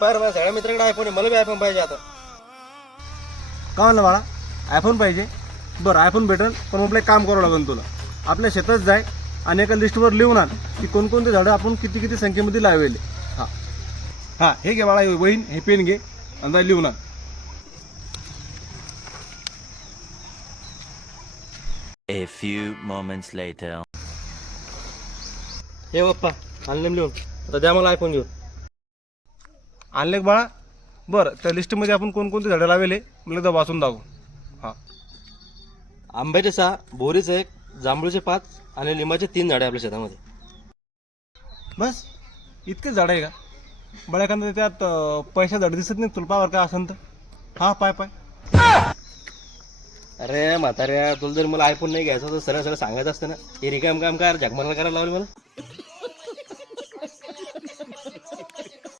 पार माझ्या सगळ्या मित्राकडे आयफोन आहे, मला बी आयफोन पाहिजे आता. का म्हणलं बाळा आयफोन पाहिजे? बरं आयफोन भेटेल, पण मग आपलं एक काम करावं लागेल तुला. आपल्या शेतात जाय आणि एका लिस्टवर लिहून आण की कोणकोणते झाडं आपण किती किती संख्येमध्ये लावले. हां हां, हे घे बाळा, वहीन हे पेन घे आणि जा लिहून आण. A few moments later. हे पप्पा आणले लिहून, आता द्या मला आयफोन घेऊन. आणले का बाळा? बरं त्या लिस्टमध्ये आपण कोणकोणते झाडं लावले मला एकदा वाचून दाखव. हां आंब्याचे 6, बोरीचे 1, जांभूळचे 5 आणि लिंबाचे 3 झाडे आपल्या शेतामध्ये. बस इतकेच झाडं आहे का? बळा एखादं त्यात पैशा झाडं दिसत नाही तुला, पावर काय असेल तर. हां पाय पाय. अरे म्हाताऱ्या, तुला जर मला आयफोन नाही घ्यायचा तर सरळ सरळ सांगायचं असतं ना. हे रिकाम काम काय झगमाला करायला लावलं मला.